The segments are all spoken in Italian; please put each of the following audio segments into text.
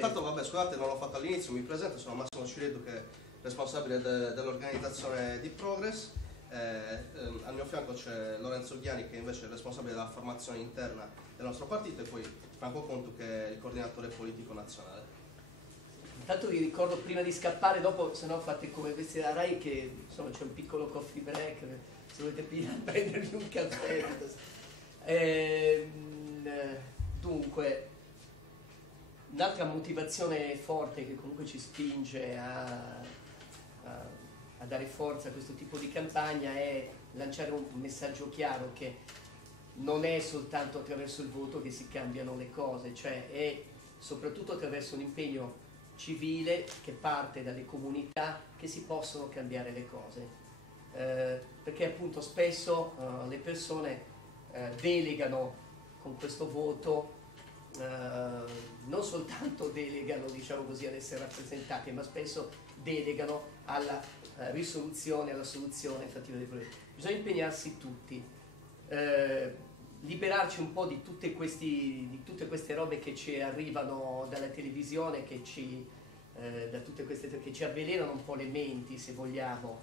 intanto vabbè, scusate, non l'ho fatto all'inizio, mi presento, sono Massimo Cireddu, che è responsabile dell'organizzazione di Progress. Al mio fianco c'è Lorenzo Ghiani, che invece è responsabile della formazione interna del nostro partito, e poi Franco Contu, che è il coordinatore politico nazionale. Intanto vi ricordo, prima di scappare, dopo se no fate come questi della Rai, che insomma c'è un piccolo coffee break, se volete prendervi un caffè. Dunque, un'altra motivazione forte che comunque ci spinge a dare forza a questo tipo di campagna è lanciare un messaggio chiaro che non è soltanto attraverso il voto che si cambiano le cose, cioè è soprattutto attraverso un impegno civile che parte dalle comunità che si possono cambiare le cose, perché appunto spesso le persone delegano con questo voto, non soltanto delegano, diciamo così, ad essere rappresentate, ma spesso delegano alla risoluzione, alla soluzione fattiva dei problemi. Bisogna impegnarsi tutti, liberarci un po' di tutte queste robe che ci arrivano dalla televisione, che ci avvelenano un po' le menti, se vogliamo.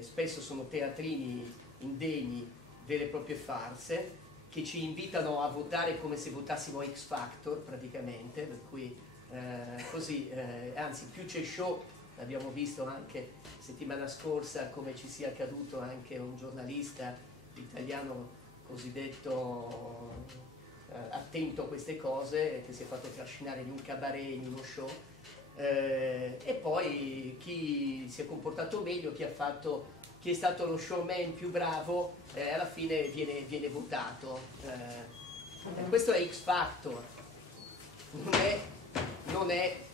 Spesso sono teatrini indegni, vere e proprie farse, che ci invitano a votare come se votassimo X Factor praticamente, per cui così, anzi più c'è show, abbiamo visto anche settimana scorsa come ci sia accaduto anche a un giornalista italiano cosiddetto attento a queste cose, che si è fatto trascinare in un cabaret, in uno show, e poi chi si è comportato meglio, chi è stato lo showman più bravo, alla fine viene votato. Questo è X Factor, non è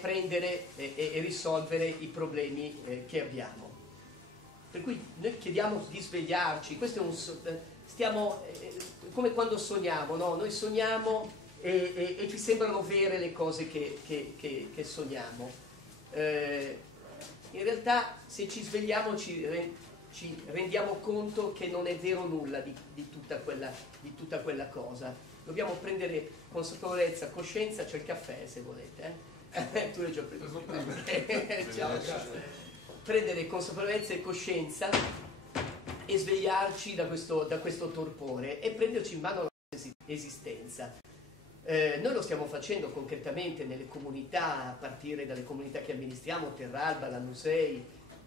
prendere e risolvere i problemi che abbiamo. Per cui noi chiediamo di svegliarci. Questo è stiamo come quando sogniamo, no? Noi sogniamo e ci sembrano vere le cose che sogniamo. In realtà, se ci svegliamo ci rendiamo conto che non è vero nulla di tutta quella cosa. Dobbiamo prendere consapevolezza, coscienza. C'è il caffè se volete. Tu l'hai già preso. Ciao. Prendere consapevolezza e coscienza e svegliarci da questo torpore e prenderci in mano la nostra esistenza. Noi lo stiamo facendo concretamente nelle comunità, a partire dalle comunità che amministriamo, Terralba, Lanusei,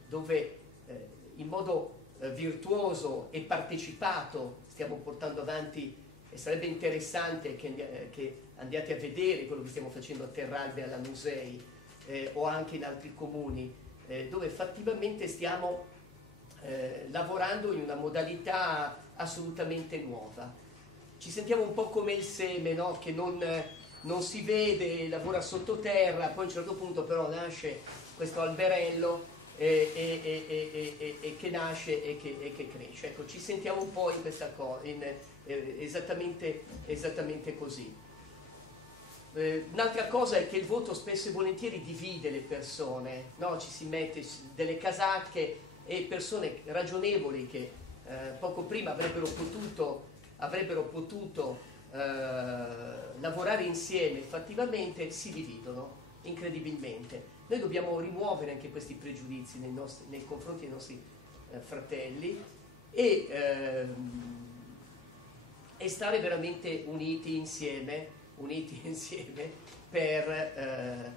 dove in modo virtuoso e partecipato stiamo portando avanti, e sarebbe interessante che andiate a vedere quello che stiamo facendo a Terralba e a Lanusei, o anche in altri comuni, dove fattivamente stiamo lavorando in una modalità assolutamente nuova. Ci sentiamo un po' come il seme, no? Che non si vede, lavora sottoterra, poi a un certo punto però nasce questo alberello che nasce e che cresce. Ecco, ci sentiamo un po' in questa cosa, esattamente così. Un'altra cosa è che il voto spesso e volentieri divide le persone, no? Ci si mette delle casacche e persone ragionevoli che poco prima avrebbero potuto lavorare insieme fattivamente, si dividono incredibilmente. Noi dobbiamo rimuovere anche questi pregiudizi nei confronti dei nostri fratelli e stare veramente uniti insieme per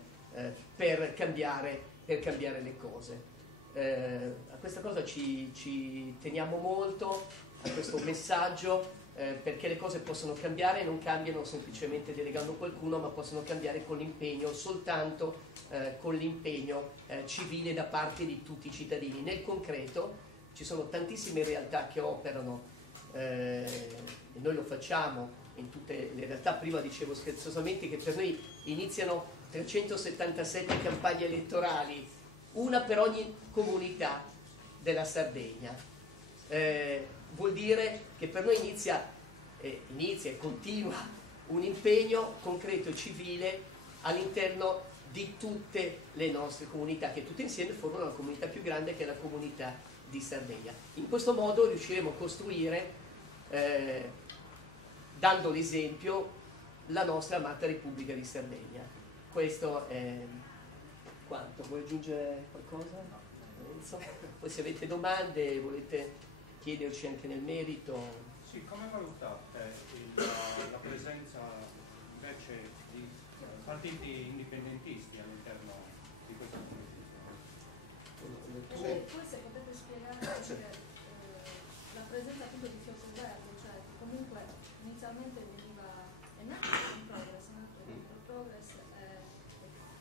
cambiare le cose. A questa cosa ci teniamo molto, a questo messaggio, perché le cose possono cambiare, non cambiano semplicemente delegando qualcuno, ma possono cambiare con l'impegno, soltanto con l'impegno civile da parte di tutti i cittadini. Nel concreto ci sono tantissime realtà che operano, e noi lo facciamo in tutte le realtà. Prima dicevo scherzosamente che per noi iniziano 377 campagne elettorali, una per ogni comunità della Sardegna. Vuol dire che per noi inizia e continua un impegno concreto e civile all'interno di tutte le nostre comunità, che tutte insieme formano la comunità più grande, che è la comunità di Sardegna. In questo modo riusciremo a costruire, dando l'esempio, la nostra amata Repubblica di Sardegna. questo è quanto. Vuoi aggiungere qualcosa? Lorenzo? Poi se avete domande, volete chiederci anche nel merito. Sì, come valutate la presenza invece di partiti indipendentisti all'interno di questa commissione? Poi se potete spiegare la presenza appunto di Fiocco Verde, cioè comunque inizialmente veniva è nato in Progress, Progress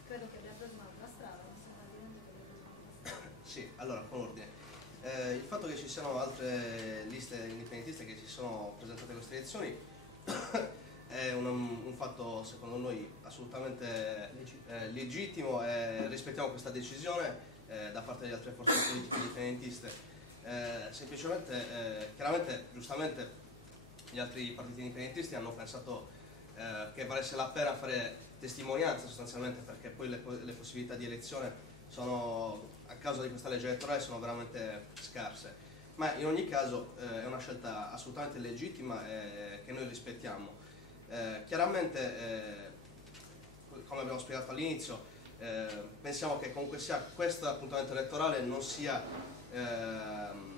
credo che abbia preso un'altra strada, mi sembra evidente che abbia preso un'altra strada. Sì, allora, con ordine. Il fatto che ci siano altre liste indipendentiste che si sono presentate a queste elezioni è un fatto secondo noi assolutamente legittimo e rispettiamo questa decisione da parte delle altre forze politiche indipendentiste. Semplicemente, chiaramente, giustamente gli altri partiti indipendentisti hanno pensato che valesse la pena fare testimonianza sostanzialmente, perché poi le possibilità di elezione sono, a causa di questa legge elettorale, sono veramente scarse, ma in ogni caso è una scelta assolutamente legittima che noi rispettiamo. Chiaramente, come abbiamo spiegato all'inizio, pensiamo che comunque sia questo appuntamento elettorale non sia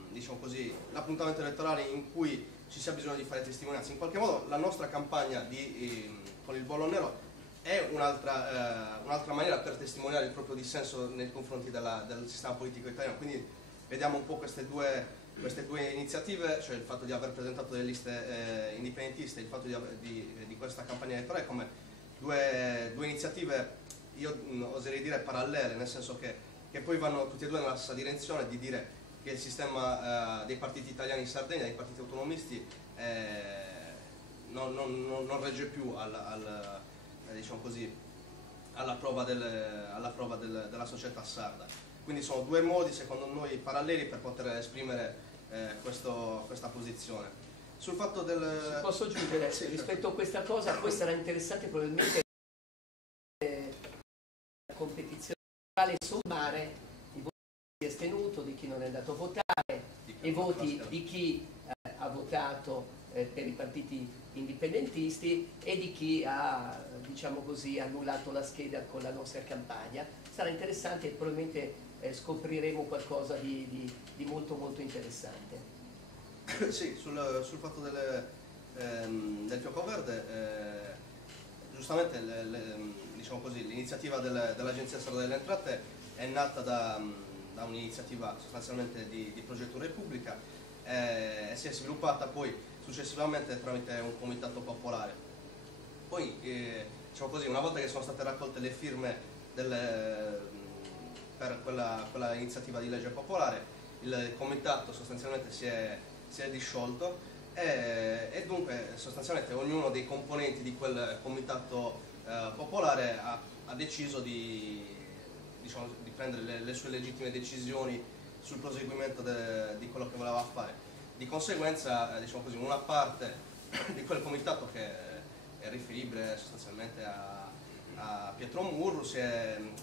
diciamo così, l'appuntamento elettorale in cui ci sia bisogno di fare testimonianza. In qualche modo la nostra campagna con il bollo nero è un'altra maniera per testimoniare il proprio dissenso nei confronti del sistema politico italiano. Quindi vediamo un po' queste due iniziative, cioè il fatto di aver presentato delle liste indipendentiste e il fatto di questa campagna elettorale, come due iniziative, io oserei dire parallele, nel senso che poi vanno tutte e due nella stessa direzione di dire che il sistema dei partiti italiani in Sardegna, dei partiti autonomisti, non regge più diciamo così, alla prova della società sarda. Quindi sono due modi secondo noi paralleli per poter esprimere questa posizione. Sul fatto del... Posso aggiungere, sì, rispetto a questa cosa, poi sarà interessante probabilmente la competizione sommare i voti di astenuto, di chi non è andato a votare, i voti di chi ha votato per i partiti indipendentisti e di chi ha, diciamo così, annullato la scheda con la nostra campagna. Sarà interessante e probabilmente scopriremo qualcosa di molto molto interessante. Sì, sul fatto del Fiocco Verde, giustamente diciamo così, l'iniziativa dell'Agenzia Sarda delle Entrate è nata da un'iniziativa sostanzialmente di Progetto Repubblica e si è sviluppata poi successivamente tramite un comitato popolare. Poi, diciamo così, una volta che sono state raccolte le firme per quella iniziativa di legge popolare, il comitato sostanzialmente si è disciolto e dunque sostanzialmente ognuno dei componenti di quel comitato popolare ha deciso di prendere le sue legittime decisioni sul proseguimento di quello che voleva fare. Di conseguenza, diciamo così, una parte di quel comitato, che è riferibile sostanzialmente a Pietro Murru,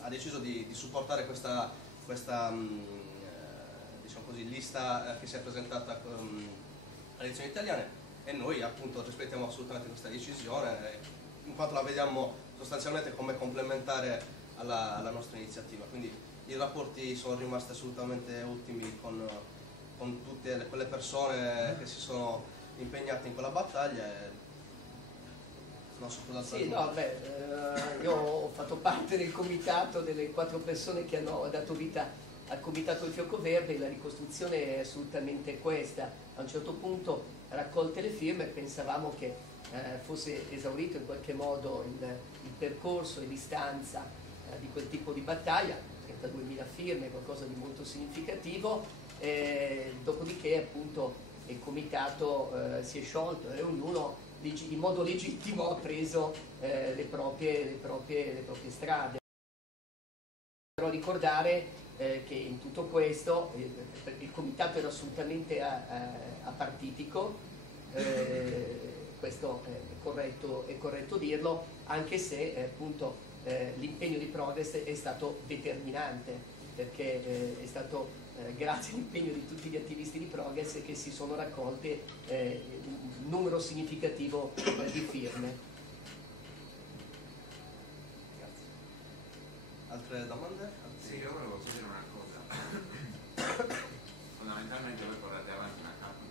ha deciso di supportare questa diciamo così, lista che si è presentata alle elezioni italiane, e noi appunto rispettiamo assolutamente questa decisione, in quanto la vediamo sostanzialmente come complementare alla nostra iniziativa. Quindi i rapporti sono rimasti assolutamente ottimi con tutte quelle persone che si sono impegnate in quella battaglia. Non so cosa sì, no, io ho fatto parte del comitato delle 4 persone che hanno dato vita al comitato del Fiocco Verde, e la ricostruzione è assolutamente questa. A un certo punto, raccolte le firme, pensavamo che fosse esaurito in qualche modo il percorso e l'istanza di quel tipo di battaglia, 32.000 firme, qualcosa di molto significativo. Dopodiché appunto il comitato si è sciolto e ognuno in modo legittimo ha preso le proprie strade. Però ricordare che in tutto questo il comitato era assolutamente apartitico, questo è corretto dirlo, anche se appunto l'impegno di Progress è stato determinante, perché è stato grazie all'impegno di tutti gli attivisti di Progress che si sono raccolte un numero significativo di firme. Grazie. altre domande? Sì, io volevo chiedere una cosa. Fondamentalmente voi portate avanti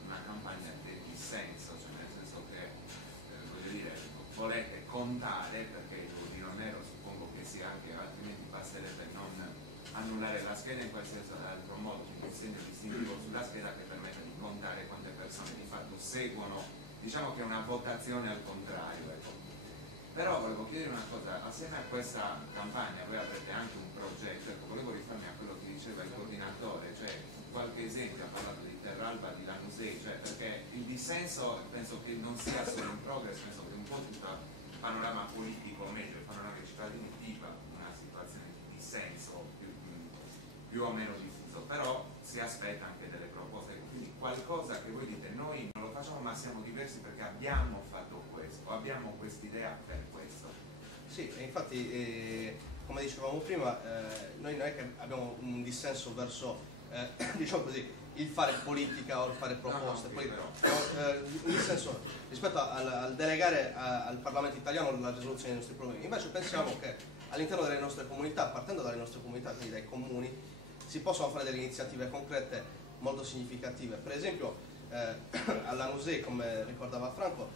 una campagna di dissenso, cioè nel senso che voglio dire, volete contare, perché il Dio nero suppongo che sia anche, altrimenti basterebbe non annullare la scheda in qualsiasi altro modo, quindi un segno distintivo sulla scheda che permette di contare quante persone di fatto seguono, diciamo che è una votazione al contrario, ecco. Però volevo chiedere una cosa, assieme a questa campagna voi avrete anche un progetto, ecco, volevo rifarmi a quello che diceva il coordinatore, cioè qualche esempio, ha parlato di Terralba, di Lanusei, cioè perché il dissenso penso che non sia solo in Progress, penso che un po' tutto il panorama politico, o meglio il panorama dei cittadini viva una situazione di dissenso più o meno diffuso, però si aspetta anche delle proposte, quindi qualcosa che voi dite noi non lo facciamo ma siamo diversi perché abbiamo fatto questo, abbiamo quest'idea per questo. Sì, e infatti come dicevamo prima, noi non è che abbiamo un dissenso verso, diciamo così, il fare politica o il fare proposte, no, okay, un dissenso rispetto al delegare al Parlamento italiano la risoluzione dei nostri problemi. Invece pensiamo che all'interno delle nostre comunità, partendo dalle nostre comunità, quindi dai comuni, si possono fare delle iniziative concrete molto significative. Per esempio alla Nusei, come ricordava Franco,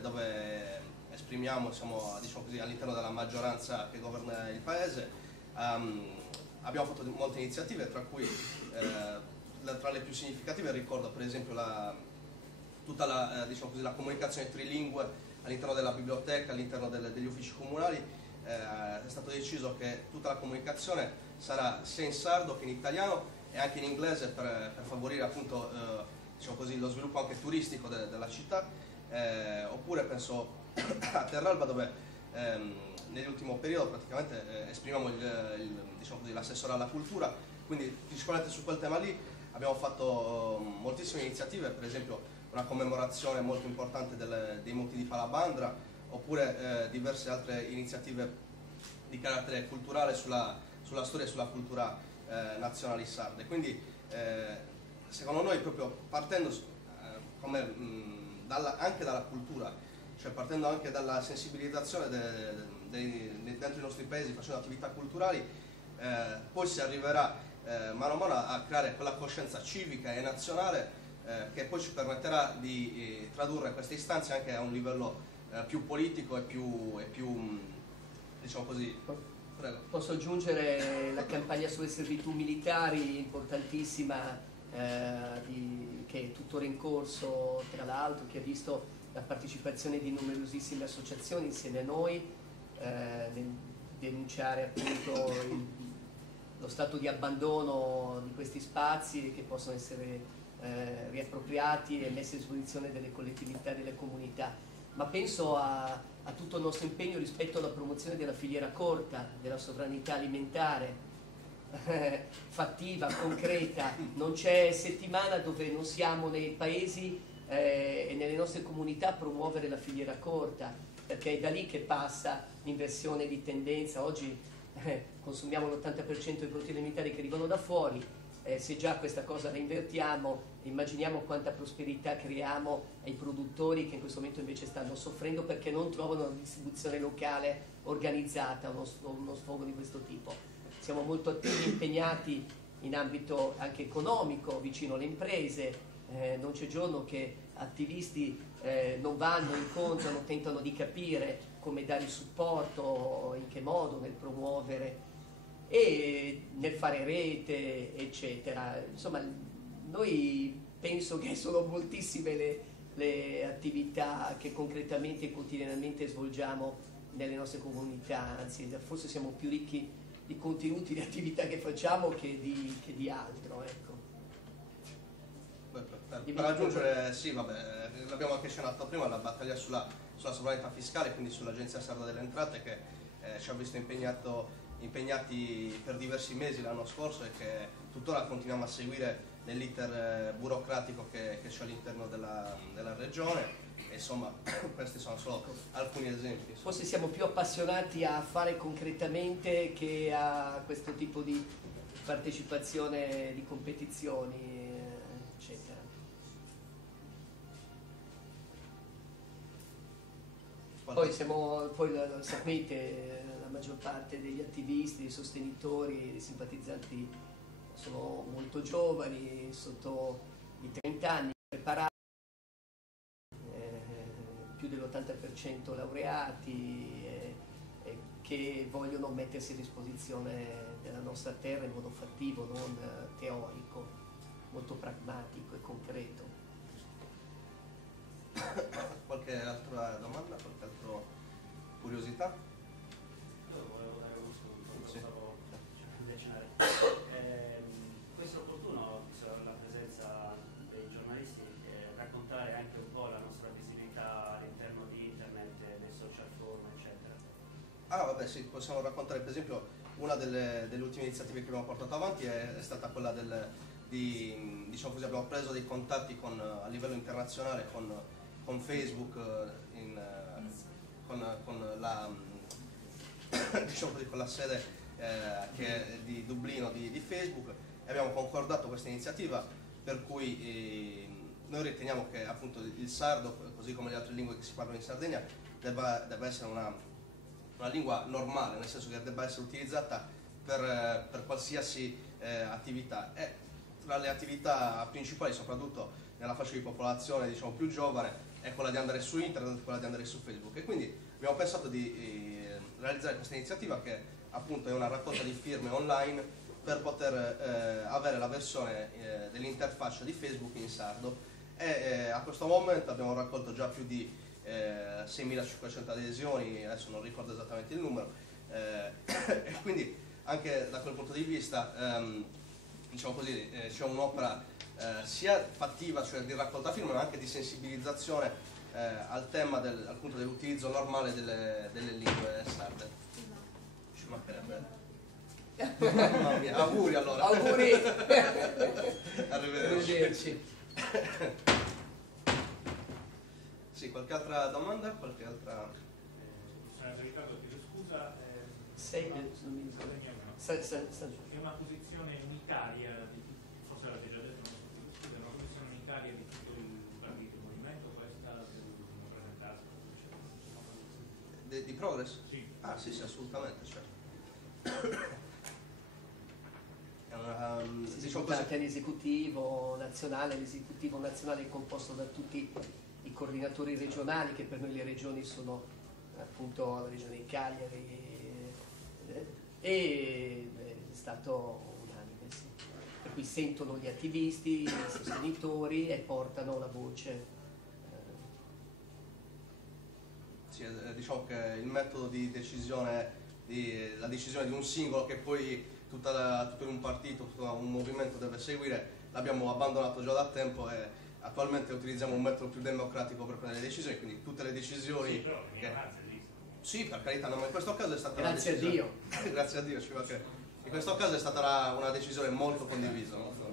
dove esprimiamo, siamo diciamo così, all'interno della maggioranza che governa il paese, abbiamo fatto molte iniziative, tra cui tra le più significative ricordo per esempio tutta diciamo così, la comunicazione trilingue all'interno della biblioteca, all'interno degli uffici comunali. È stato deciso che tutta la comunicazione sarà sia in sardo che in italiano e anche in inglese per favorire appunto diciamo così, lo sviluppo anche turistico della città. Oppure penso a Terralba, dove nell'ultimo periodo praticamente esprimiamo diciamo così, l'assessore alla cultura, quindi principalmente su quel tema lì abbiamo fatto moltissime iniziative, per esempio una commemorazione molto importante dei monti di Palabandra, oppure diverse altre iniziative di carattere culturale sulla storia e sulla cultura nazionali sarde. Quindi secondo noi, proprio partendo anche dalla cultura, cioè partendo anche dalla sensibilizzazione dentro i nostri paesi, facendo attività culturali, poi si arriverà mano a mano a creare quella coscienza civica e nazionale che poi ci permetterà di tradurre queste istanze anche a un livello più politico e più diciamo così. Prego. Posso aggiungere la campagna sulle servitù militari, importantissima, che è tuttora in corso, tra l'altro, che ha visto la partecipazione di numerosissime associazioni insieme a noi nel denunciare appunto lo stato di abbandono di questi spazi che possono essere riappropriati e messi a disposizione delle collettività e delle comunità. Ma penso a tutto il nostro impegno rispetto alla promozione della filiera corta, della sovranità alimentare, fattiva, concreta. Non c'è settimana dove non siamo nei paesi e nelle nostre comunità a promuovere la filiera corta, perché è da lì che passa l'inversione di tendenza. Oggi consumiamo l'80% dei prodotti alimentari che arrivano da fuori, se già questa cosa la invertiamo, immaginiamo quanta prosperità creiamo ai produttori che in questo momento invece stanno soffrendo perché non trovano una distribuzione locale organizzata, uno sfogo di questo tipo. Siamo molto attivi, impegnati in ambito anche economico, vicino alle imprese, non c'è giorno che attivisti non vanno, incontrano, tentano di capire come dare supporto, in che modo, nel promuovere e nel fare rete, eccetera. Insomma, noi penso che sono moltissime le attività che concretamente e quotidianamente svolgiamo nelle nostre comunità, anzi forse siamo più ricchi di contenuti di attività che facciamo che di altro, ecco. Per aggiungere, sì, vabbè, l'abbiamo anche accennato prima, la battaglia sulla sovranità fiscale, quindi sull'Agenzia Sarda delle Entrate, che ci ha visto impegnati per diversi mesi l'anno scorso e che tuttora continuiamo a seguire nell'iter burocratico che c'è all'interno della regione. E insomma, questi sono solo alcuni esempi. Forse siamo più appassionati a fare concretamente che a questo tipo di partecipazione di competizioni, eccetera. Poi lo sapete, la maggior parte degli attivisti, dei sostenitori, dei simpatizzanti sono molto giovani, sotto i 30 anni, preparati, più dell'80% laureati, che vogliono mettersi a disposizione della nostra terra in modo fattivo, non teorico, molto pragmatico e concreto. Qualche altra domanda? Qualche altra curiosità? Io volevo dare uno spunto, Sì. stavo cercando di accennare. Questo è opportuno, la presenza dei giornalisti, raccontare anche un po' la nostra visibilità all'interno di internet, dei social forum, eccetera. Ah, vabbè, sì, possiamo raccontare per esempio una delle ultime iniziative che abbiamo portato avanti è stata quella diciamo così, abbiamo preso dei contatti a livello internazionale con Facebook, con la diciamo così, con la sede che è di Dublino di Facebook, e abbiamo concordato questa iniziativa per cui noi riteniamo che appunto il sardo, così come le altre lingue che si parlano in Sardegna, debba essere una lingua normale, nel senso che debba essere utilizzata per qualsiasi attività, e tra le attività principali, soprattutto nella fascia di popolazione diciamo più giovane, è quella di andare su internet, quella di andare su Facebook, e quindi abbiamo pensato di realizzare questa iniziativa che appunto è una raccolta di firme online per poter avere la versione dell'interfaccia di Facebook in sardo, e a questo momento abbiamo raccolto già più di 6.500 adesioni, adesso non ricordo esattamente il numero, e quindi anche da quel punto di vista diciamo così, c'è un'opera sia fattiva, cioè di raccolta firme, ma anche di sensibilizzazione al tema appunto dell'utilizzo normale delle lingue sarde. Ci mancherebbe. Mamma mia, auguri allora. Auguri! Arrivederci. Sì, qualche altra domanda? Qualche altra... Senatore Riccardo, chiedo scusa. Sei, non mi ricordo. È una posizione unitaria, forse l'avete già detto, è una posizione unitaria di tutto il partito, il movimento, questa rappresentata? Di Progress? Sì. Ah sì, assolutamente, certo. È una, Si diciamo discute così, anche l'esecutivo nazionale è composto da tutti i coordinatori regionali, che per noi le regioni sono appunto la regione di Cagliari, e è stato unanime, sì. Per cui sentono gli attivisti, i sostenitori e portano la voce. sì, diciamo che il metodo di decisione, la decisione di un singolo che poi tutto un partito, tutto un movimento deve seguire, l'abbiamo abbandonato già da tempo, e attualmente utilizziamo un metodo più democratico per prendere le decisioni, quindi tutte le decisioni... Sì, però la minoranza esiste. Sì, per carità, no, ma in questo caso è stata Grazie una decisione... a Dio. Grazie a Dio, ci va che... In questo caso è stata una decisione molto condivisa. Molto...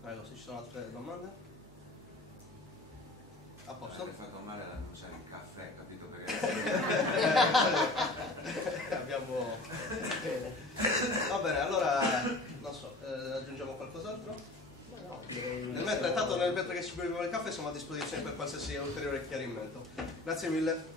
Prego, se ci sono altre domande? A posto? Mi ha fatto male ad annunciare il caffè, capito? Perché Abbiamo... Bene. Va bene, allora, non so, aggiungiamo qualcos'altro? No, Nel mentre che ci beviamo il caffè siamo a disposizione per qualsiasi ulteriore chiarimento. Grazie mille.